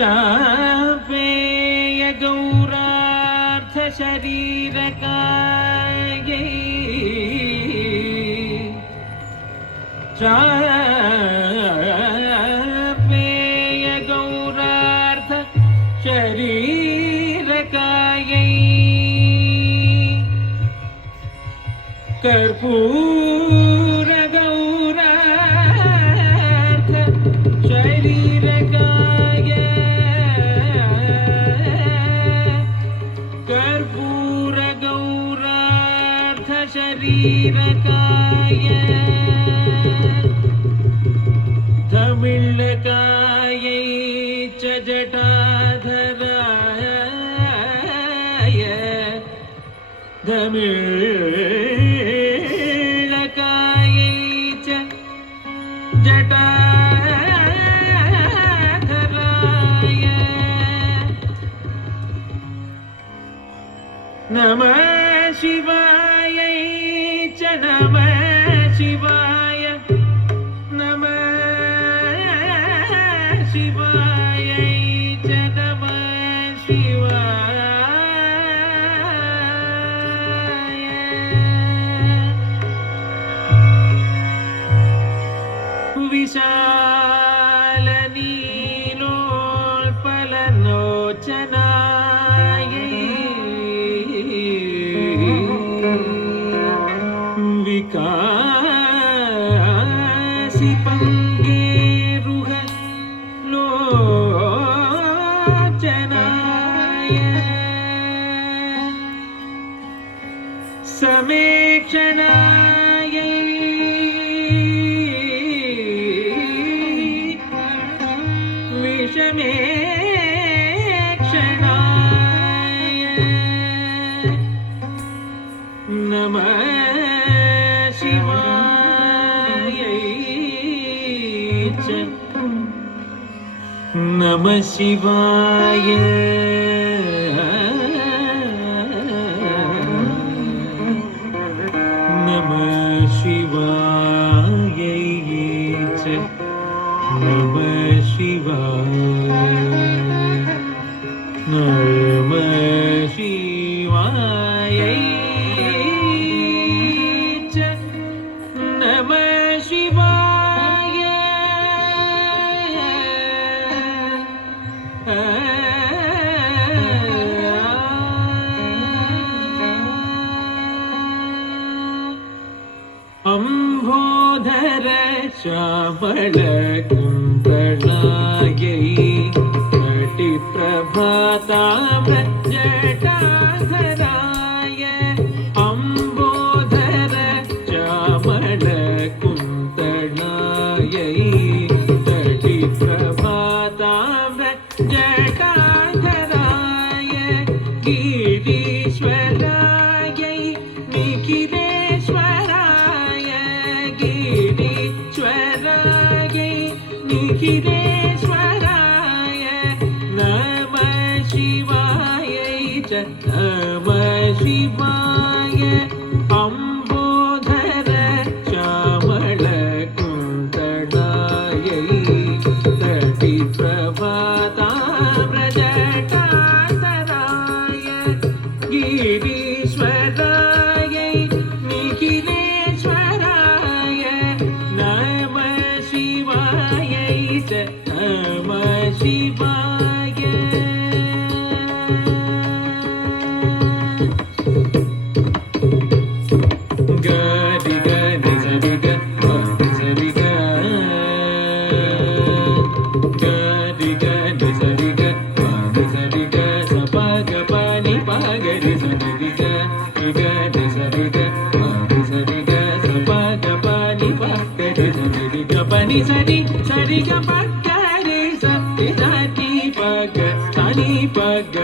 चापेय गौरार्थ शरीरकायै चापेय गौरार्थ शरीरकायै कर्पूर गौरार्थ शरीरकाय कर्पूर गौरार्थ शरीरकाय धमिल्लकायै च जटाधराय धमिल्लकायै च जटाधराय नमः शिवायै च नमः शिवाय नमः शिवायै च नमः शिवाय विशालनीलोत्पललोचनायै विकासिपङ्गेरुह लोचनाय समेक्षणायै विषमेक्षणाय नमः शिवायै च नमः शिवाय नमः शिवायै च नमः शिवाय नमः शिवायै च नमः शिवाय अम्भोधर श्यामल कुन्तलायै कटिप्रभाताम्रजटाधराय अम्भोधर श्यामल कुन्तलायै कटिप्रभाताम्रजटाधराय गिरीश्वरायै निखिलेश्वराय गिरीश्वरायै निखिलेश्वराय नमः शिवायै च नमः शिवाय अम्बोधर श्यामल कुन्तलायै कटिप्रभाताम्रजटाधराय गिरीश्वरायै निखिलेश्वराय नमः शिवायै च नमः शिवाय गरि गरि सरि ग सरि ग गरि गरि सरि ग सरि ग स प ग प नि प ग रि सरि ग गरि सरि ग सरि ग स प ग प नि प ग रि सरि ग प नि सरि सरि ग प ग रि स रि स नि प ग स नि प ग